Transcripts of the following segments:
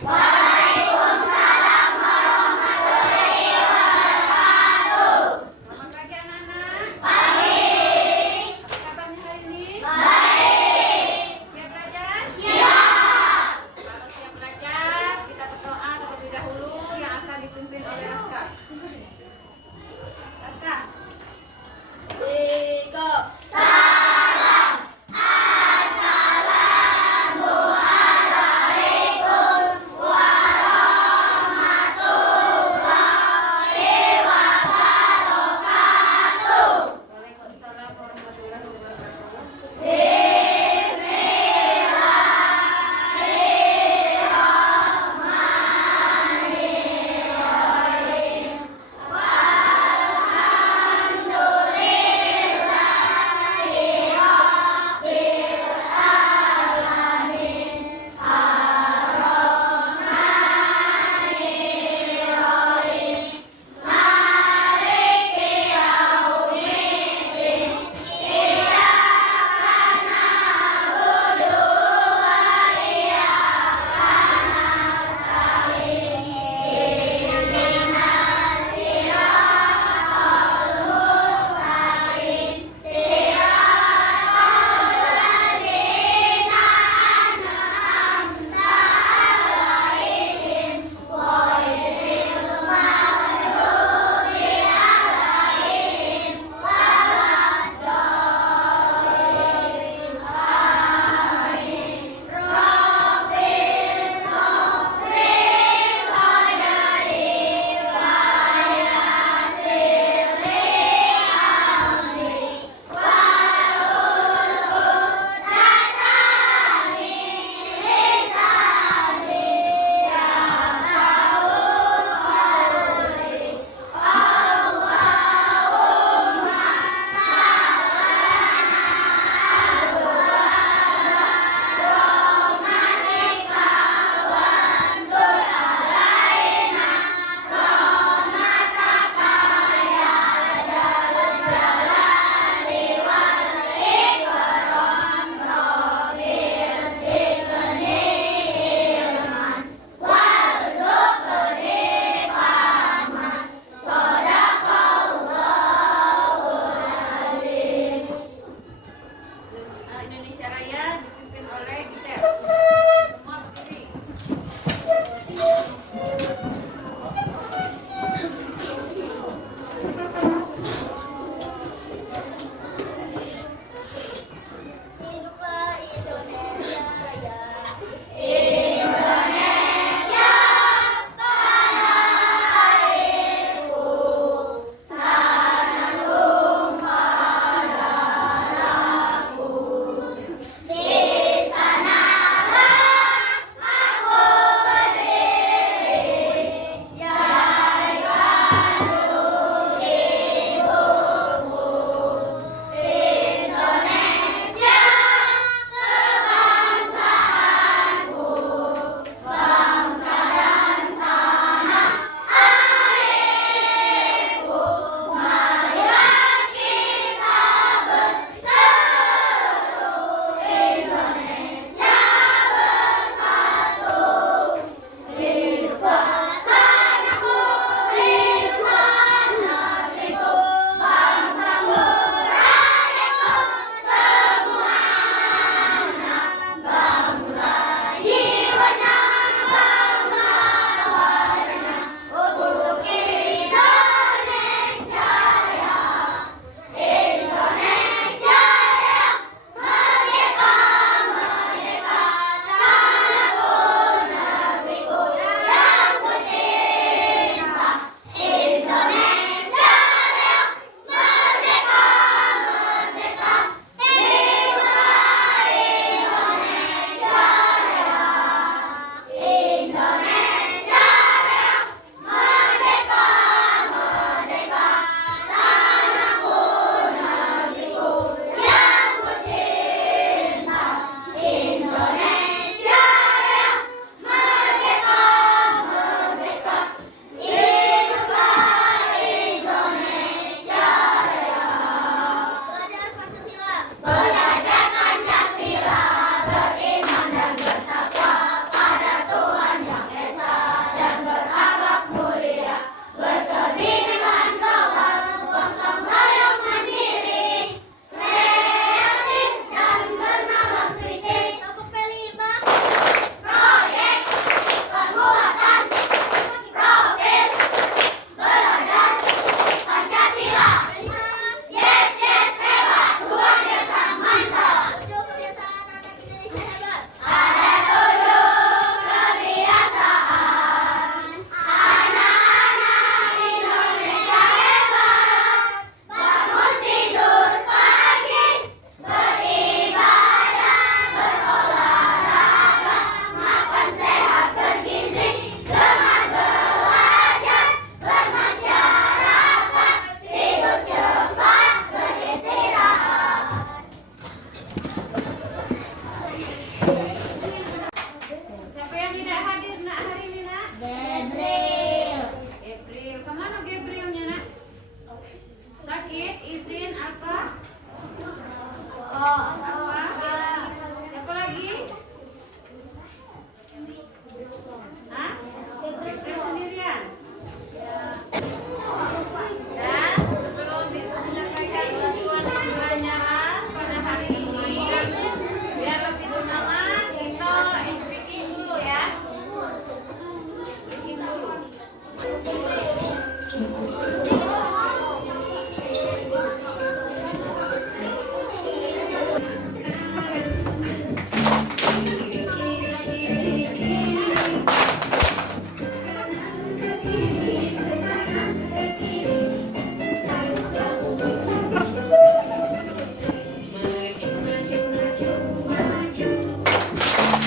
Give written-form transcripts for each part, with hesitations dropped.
Waalaikumsalam warahmatullahi wabarakatuh. Selamat pagi anak-anak. Pagi. Apa kabarnya hari ini? Baik. Siap belajar? Siap. Kalau siap belajar, kita berdoa terlebih dahulu yang akan dipimpin oleh Laskar. Laskar. Tiga. Salam. Assalamualaikum warahmatullahi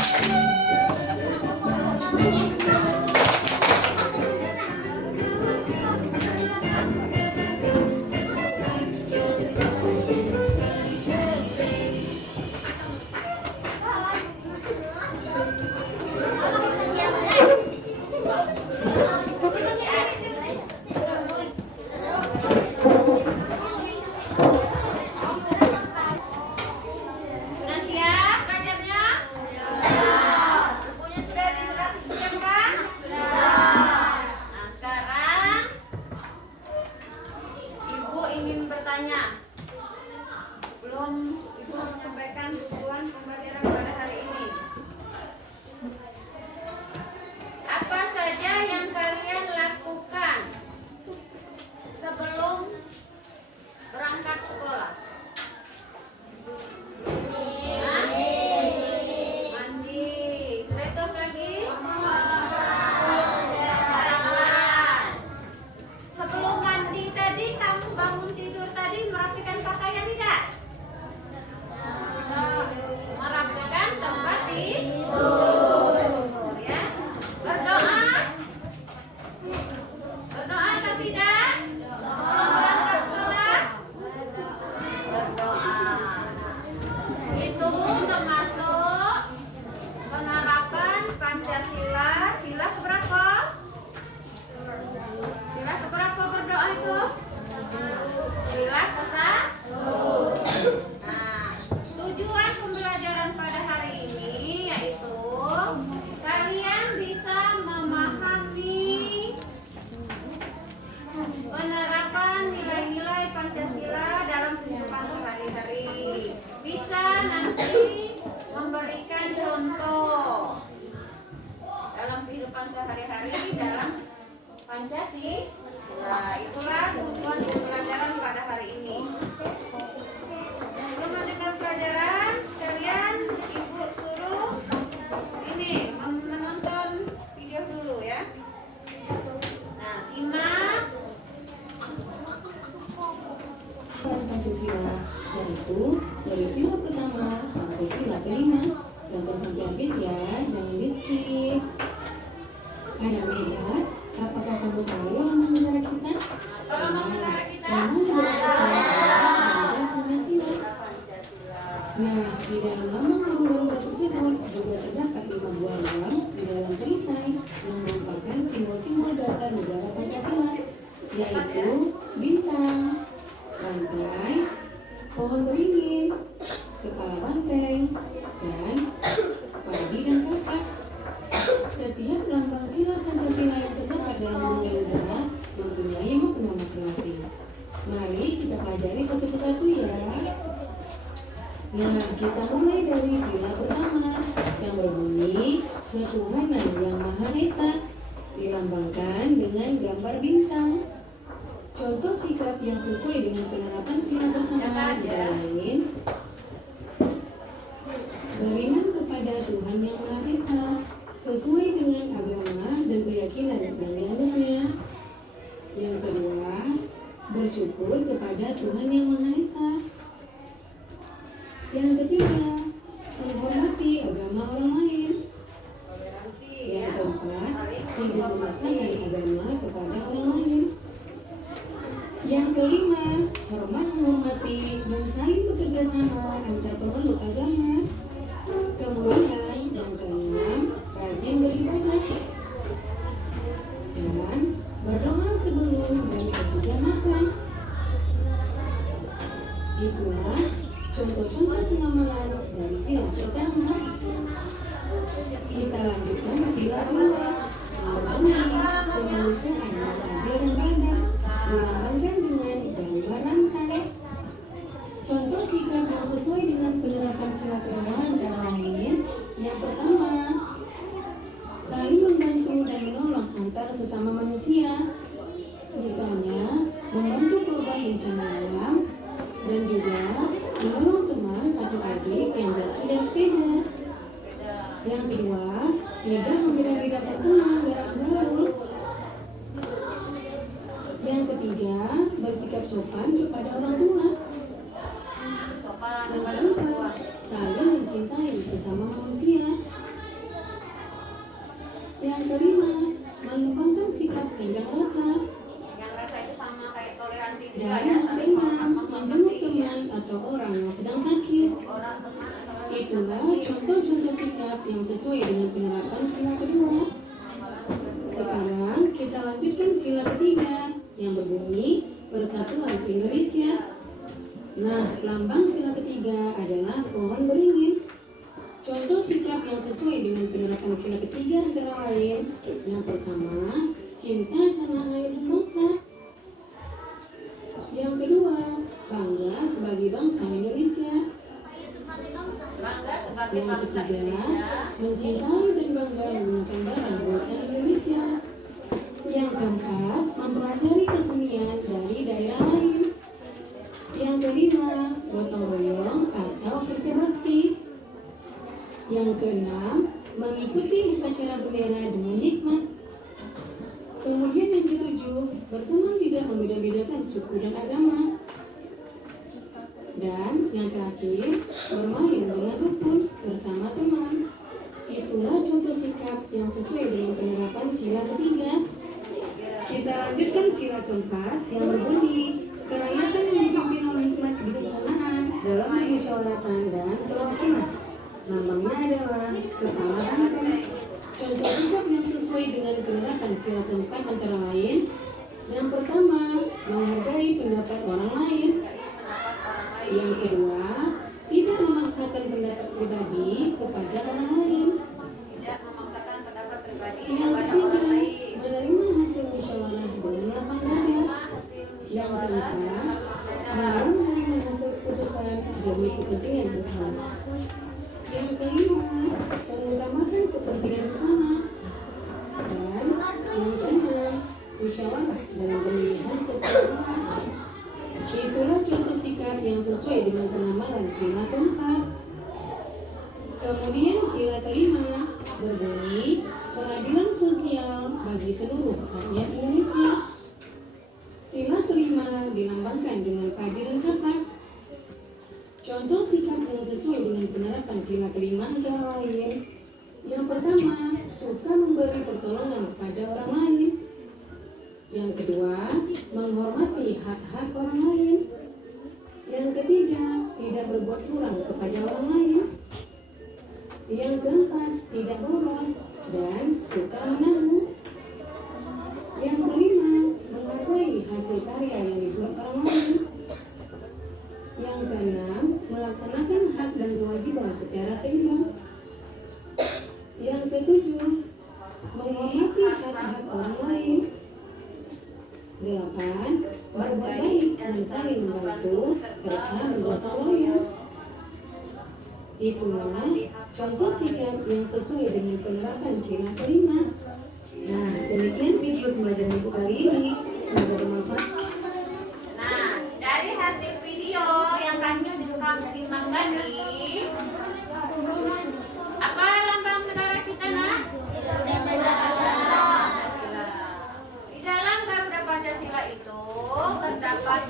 Sudah siap belajarnya? Bukunya sudah disiapkan? Nah, sekarang Ibu ingin bertanya. Belum Ibu menyampaikan tujuan pembelajaran pada hari ini. Apa saja yang kalian lakukan sebelum berangkat sekolah? Mandi. Sudah itu lagi? Sebelum mandi tadi kamu bangun tidur tadi merapikan pakaian tidak? Merapikan tempat tidur ya. Berdoa. Berdoa atau tidak? Sebelum berangkat sekolah? Berdoa. Itu termasuk penerapan Pancasila. Sila keberapa? Sila keberapa berdoa itu? Sila ke-1. Nah, tujuan pembelajaran pada hari ini yaitu kalian bisa memahami penerapan nilai-nilai Pancasila dalam kehidupan sehari-hari. Bisa nanti memberikan contoh dalam kehidupan sehari-hari dalam Pancasila. Nah, itulah tujuan pembelajaran pada hari ini. Sebelum melanjutkan pelajaran, kalian Ibu suruh ini menonton video dulu ya. Nah, simak. Pancasila, yaitu dari sila pertama sampai sila kelima. Contoh sampai habis ya, jangan di skip. Ada Megat, apakah kamu tahu lambang negara kita? Lambang negara kita? Lambang negara kita adalah Pancasila. Pancasila. Nah, di dalam lambang lambang tersebut juga terdapat 5 buah ruang di dalam perisai yang merupakan simbol-simbol dasar negara Pancasila, yaitu bintang, rantai, pohon beringin, kepala banteng, dan padi dan kapas. Setiap lambang sila Pancasila yang terdapat dalam Garuda mempunyai makna masing-masing. Mari kita pelajari satu persatu ya. Nah, kita mulai dari sila pertama yang berbunyi Ketuhanan Yang Maha Esa, dilambangkan dengan gambar bintang. Contoh sikap yang sesuai dengan penerapan sila pertama antara lain beriman kepada Tuhan Yang Maha Esa sesuai dengan agama dan keyakinan yang dianutnya. Yang kedua, bersyukur kepada Tuhan Yang Maha Esa. Yang ketiga, menghormati agama orang lain. Yang keempat, tidak memaksakan agama kepada orang lain. Yang kelima, hormat menghormati dan saling bekerja sama antar pemeluk agama. Kemudian yang keenam, rajin beribadah dan berdoa sebelum dan sesudah makan. Itulah contoh-contoh pengamalan dari sila pertama. Kita lanjutkan sila kedua yang berbunyi kemanusiaan yang adil dan beradab, dilambangkan dengan gambar rantai. Contoh sikap yang sesuai dengan penerapan sila kedua antara lain: yang pertama, saling membantu dan menolong antar sesama manusia, misalnya membantu korban bencana alam dan juga menolong teman atau adik yang jatuh dari sepeda. Yang kedua, tidak membeda-bedakan teman dalam bergaul. Yang ketiga, bersikap sopan kepada orang tua. Yang keempat, saling mencintai sesama manusia. Yang kelima, mengembangkan sikap tenggang rasa. Yang rasa itu sama kayak toleransi juga Dan ya. yang Saling keenam, menjenguk menghormati ya. teman atau orang yang sedang sakit. Orang teman atau orang yang Itulah sakit. contoh-contoh sikap yang sesuai dengan penerapan sila kedua. Sekarang kita lanjutkan sila ketiga yang berbunyi Persatuan Indonesia. Nah, lambang sila ketiga adalah pohon beringin. Contoh sikap yang sesuai dengan penerapan sila ketiga antara lain: yang pertama, cinta tanah air dan bangsa. Yang kedua, bangga sebagai bangsa Indonesia. Bangga sebagai Yang bangsa ketiga, Indonesia. mencintai dan bangga menggunakan barang buatan Indonesia. Yang keempat, mempelajari kesenian dari daerah lain. Yang kelima, gotong royong atau kerja bakti. Yang keenam, mengikuti upacara bendera dengan hikmat. Kemudian yang ketujuh, berteman tidak membeda-bedakan suku dan agama. Dan yang terakhir, bermain dengan rukun bersama teman. Itulah contoh sikap yang sesuai dengan penerapan sila ketiga. Kita lanjutkan sila keempat yang berbunyi kerakyatan yang dipimpin oleh hikmat kebijaksanaan dalam permusyawaratan dan perwakilan. Lambangnya adalah kepala banteng. Contoh sikap yang sesuai dengan penerapan sila keempat antara lain: yang pertama, menghargai pendapat orang lain. Yang kedua, tidak memaksakan pendapat pribadi kepada orang lain. Tidak memaksakan pendapat pribadi Yang kepada ketiga, orang lain. menerima hasil musyawarah dengan lapang dada. Yang keempat, mau menerima hasil keputusan demi kepentingan bersama. Yang kelima, mengutamakan kepentingan bersama. Dan yang keenam, musyawarah dalam pemilihan ketua kelas. Itulah contoh sikap yang sesuai dengan penamaran sila keempat. Kemudian sila kelima berbunyi keadilan sosial bagi seluruh rakyat Indonesia. Sila kelima dilambangkan dengan peradilan kapas. Contoh sikap yang sesuai dengan penerapan sila kelima antara lain: yang pertama, suka memberi pertolongan kepada orang lain. Yang kedua, menghormati hak-hak orang lain. Yang ketiga, tidak berbuat curang kepada orang lain. Yang keempat, tidak boros dan suka menabung. Yang kelima, menghargai hasil karya yang dibuat orang lain. Yang keenam, melaksanakan hak dan kewajiban secara seimbang. Yang ketujuh, menghormati hak-hak orang lain. 8. Berbuat baik dan saling membantu serta bergotong royong. Itulah contoh sikap yang sesuai dengan penerapan sila kelima. Nah, demikian video pembelajaran ibu kali ini. Semoga bermanfaat. Nah, dari hasil video yang kami simak tadi, apa lambang negara kita, nak? Pancasila. Di dalam Garuda Pancasila itu terdapat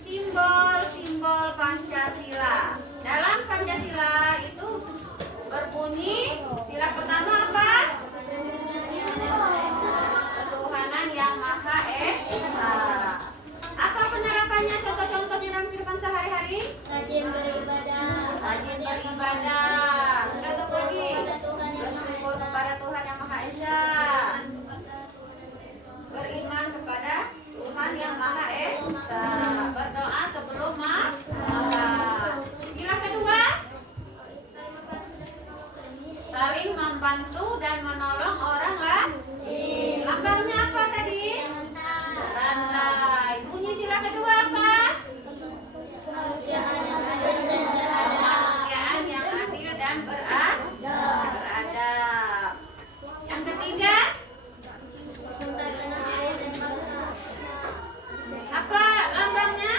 simbol-simbol Pancasila. Dalam Pancasila itu berbunyi sila pertama apa? Ketuhanan yang Maha Esa. Apa penerapannya, contoh-contohnya dalam kehidupan sehari-hari? Rajin beribadah. Rajin beribadah. Satu lagi, bersyukur kepada Tuhan yang Maha Esa. Beriman kepada Tuhan yang Maha Esa. Berdoa sebelum makan. Sila kedua, saling membantu dan menolong orang lain. Lambangnya apa tadi? Rantai. Bunyi sila kedua apa? Kemanusiaan yang adil dan beradab. Yang ketiga, apa lambangnya?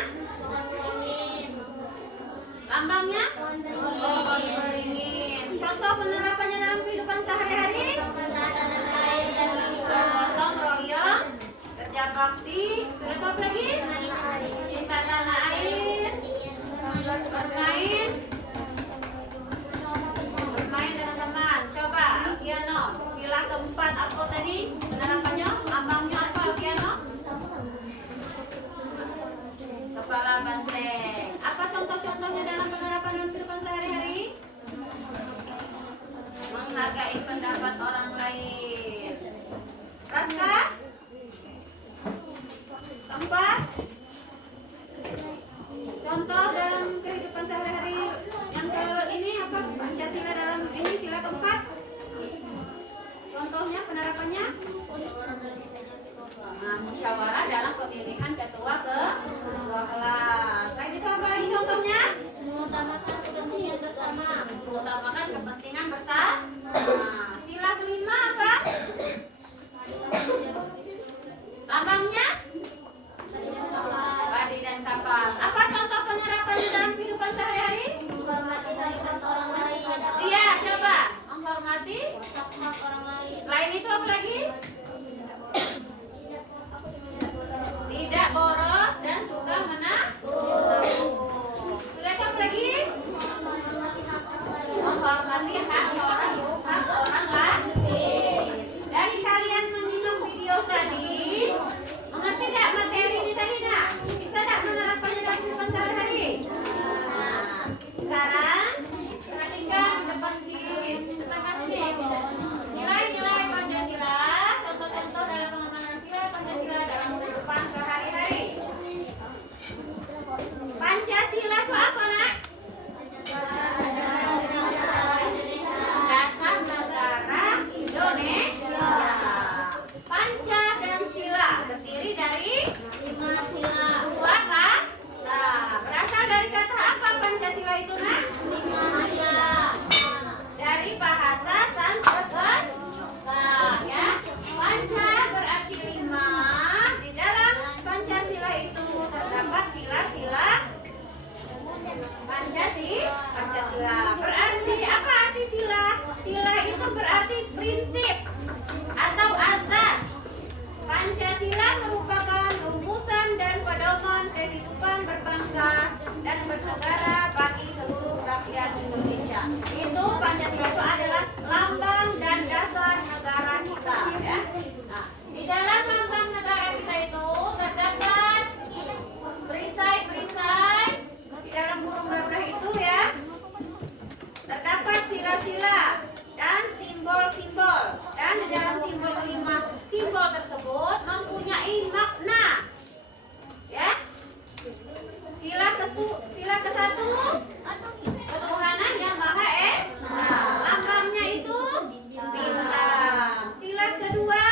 Lambangnya? Pohon beringin. Contoh penerapannya dalam kehidupan sehari-hari? Gotong royong apanya? Nah, musyawarah dalam pemilihan ketua kelas. Selain itu apa lagi contohnya? Mengutamakan kepentingan bersama. Mengutamakan kepentingan bersama. Nah, sila kelima apa? Lambangnya? Padi dan kapas. Apa contoh penerapannya dalam kehidupan sehari-hari? Menghormati hak orang lain. Iya, coba. Menghormati. Hak orang lain. Selain itu apa lagi? Tidak boros dan suka menabung. Sudah apa lagi? Menghormati hak orang lain. Dari kalian menyimak video tadi, mengerti tidak materi ini tadi nak? Bisa tidak menerapkannya dalam kehidupan sehari-hari? Nah, sekarang perhatikan depan kiri. Terima kasih. Nilai-nilai Pancasila, contoh-contoh dalam pengembangan sila Pancasila dalam kehidupan sehari-hari. Pancasila itu apa nak? Dasar negara Indonesia. Panca dan sila terdiri dari 5 sila. dua kata. Berasal dari kata apa Pancasila itu nak? 5 sila. Dari bahasa Sanskerta, ya. Panca berarti 5. Di dalam Pancasila itu terdapat sila-sila. Pancasila berarti apa arti sila? Sila itu berarti prinsip atau azas. Pancasila merupakan rumusan dan pedoman kehidupan berbangsa dan bernegara bagi seluruh rakyat Indonesia. Itu Pancasila itu adalah lambang dan dasar negara kita, ya. Nah, di dalam lambang negara kita itu terdapat perisai-perisai di dalam burung garuda itu, ya. Terdapat sila-sila dan simbol-simbol, dan di dalam simbol kelima simbol tersebut mempunyai makna, ya. Sila ke-1 ketuhanan yang Maha Esa, lambangnya itu bintang. Sila kedua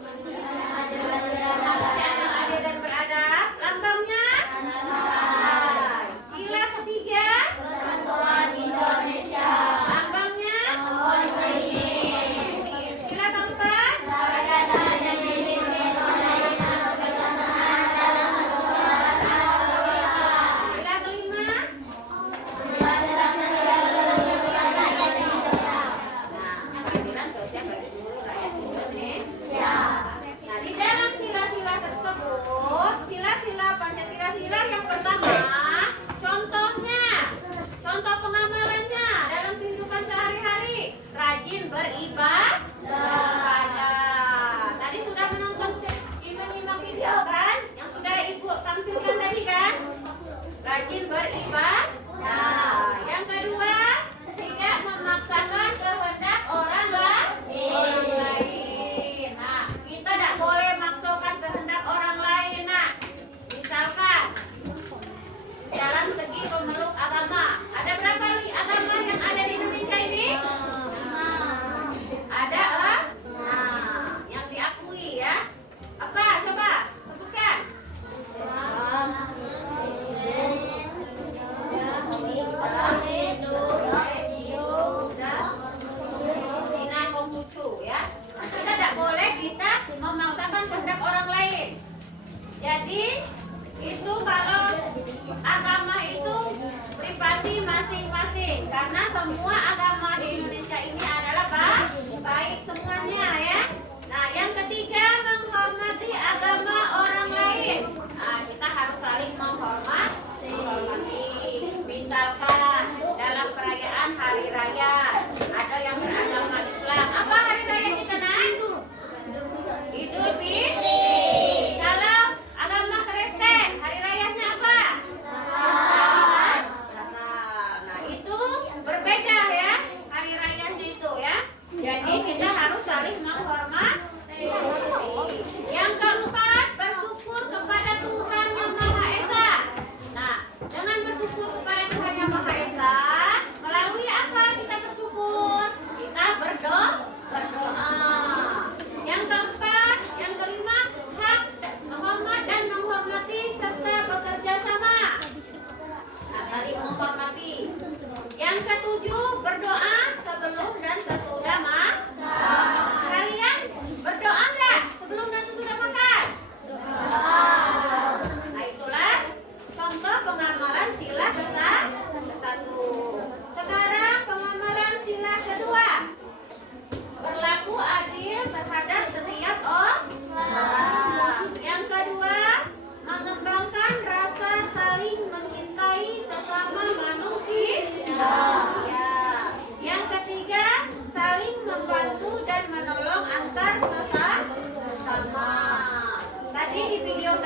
manusia yang adil dan beradab, lambangnya pantai. Sila ketiga Persatuan Indonesia. lambangnya Pohon beringin. sila keempat Kerajaan yang dipimpin oleh kebijaksanaan dalam kekeluargaan. sila kelima. Nah, keadilan sosial bagi seluruh rakyat Indonesia. Nah, di dalam sila-sila tersebut, sila-sila Pancasila sila yang pertama, contohnya, contoh pengamalannya dalam kehidupan sehari-hari, rajin beribadah. Tadi sudah menonton menyimak video kan, yang sudah ibu tampilkan tadi kan, rajin beribadah. Yang kedua, tidak memaksakan kehendak orang lain. Nah, kita tidak boleh maksakan kehendak orang lain, nak. Misalkan dalam segi pemeluk agama, ada berapa agama yang ada di Indonesia ini?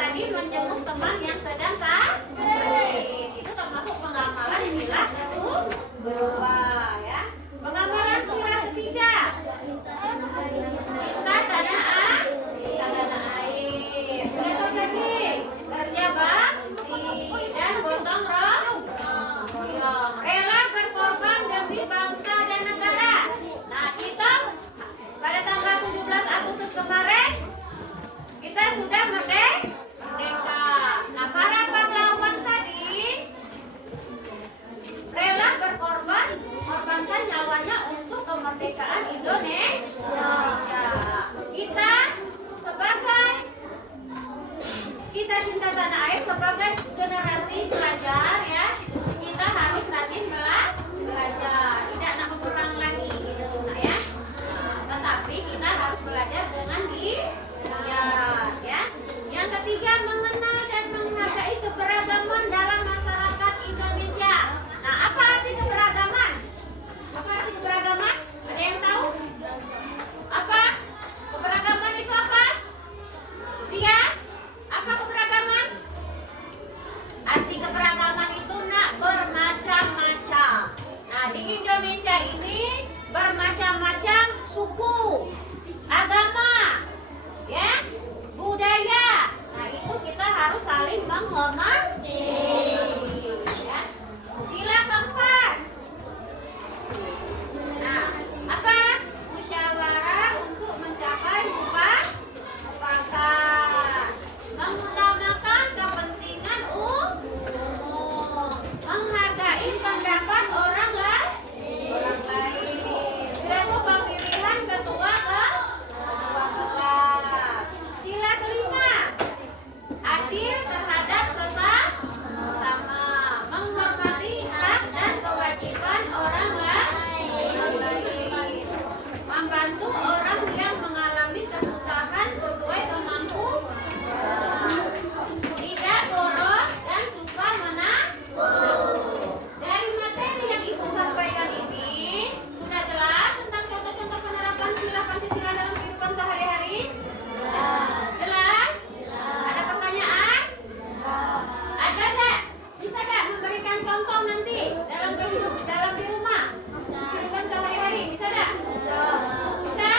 tadi menjenguk teman yang sedang sakit. Itu termasuk pengamalan sila kedua ya. Pengamalan sila ketiga. Cinta tanah air. Sudah tahu tadi kerja bakti dan gotong royong. Rela berkorban demi bangsa dan negara. Nah, kita pada tanggal 17 Agustus kemarin kita sudah merdeka. Nah, para pahlawan tadi rela berkorban, mengorbankan nyawanya untuk kemerdekaan Indonesia. Kita cinta tanah air sebagai generasi pelajar ya. Kita harus rajin belajar, tidak nak berperang lagi gitu Nak ya. Tetapi kita harus belajar dengan giat ya. Yang ketiga, mengenal dan menghargai keberagaman dalam masyarakat Indonesia. Nah, apa arti keberagaman? Apa arti keberagaman? Ada yang tahu? Apa? Keberagaman itu apa? Sia? Apa keberagaman? Arti keberagaman itu nak bermacam-macam. Nah, di Indonesia ini bermacam-macam suku, agama, ya, budaya. Nah, itu kita harus saling menghormati. Ya. Sila keempat. Nah, apa? Musyawarah untuk mencapai mufakat. Mengutamakan kepentingan umum, menghargai pendapat orang lain. Itu pemilihan ketua kelas. Sila kelima, adil terhadap sesama, menghormati hak dan kewajiban orang lain, membantu orang yang mengalami kesusahan sesuai kemampuan. Tidak boros dan suka menakut. Dari materi yang Ibu sampaikan ini sudah jelas tentang contoh-contoh penerapan sila Pancasila dalam kehidupan sehari-hari? Jelas? Ada pertanyaan? Ada enggak? Bisa enggak memberikan contoh nanti dalam di rumah kehidupan sehari-hari? Bisa enggak? Bisa?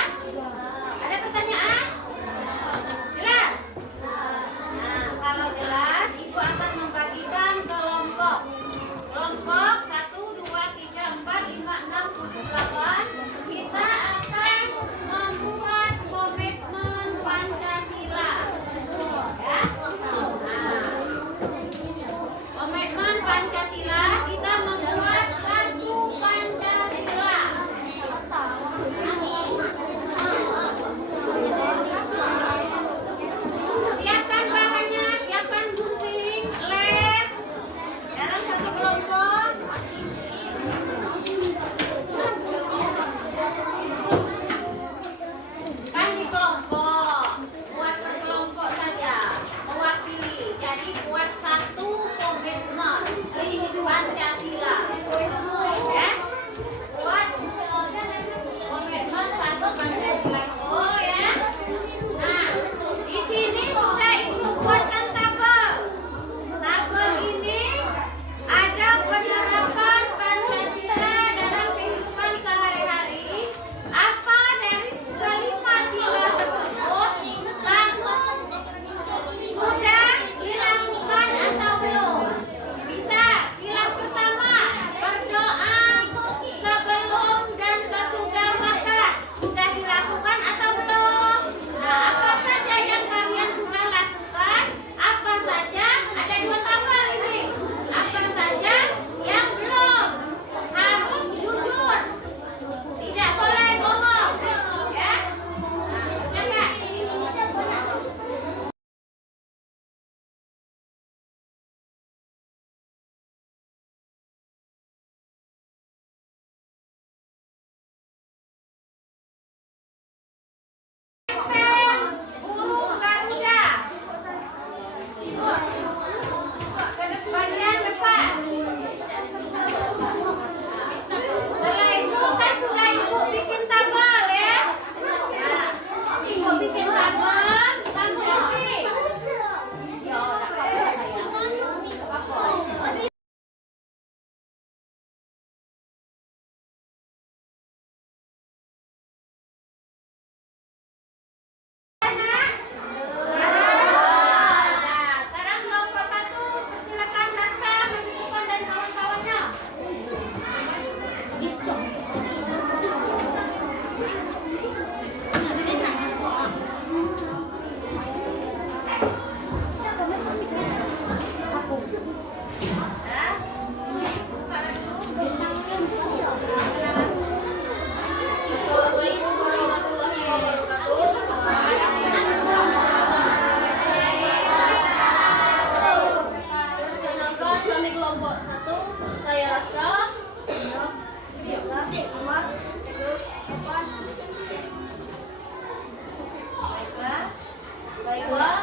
Baiklah,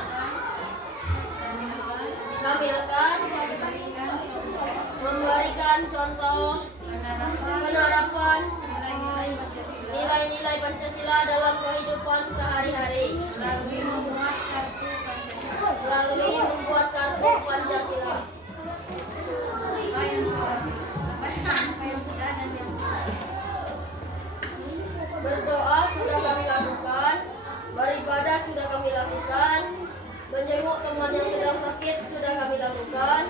kami akan memberikan contoh penerapan nilai-nilai Pancasila dalam kehidupan sehari-hari melalui membuat kartu Pancasila. Berdoa sudah kami lakukan, beribadah sudah kami lakukan, menjenguk teman yang sedang sakit sudah kami lakukan,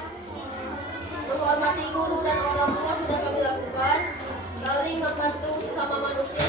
menghormati guru dan orang tua sudah kami lakukan, saling membantu sesama manusia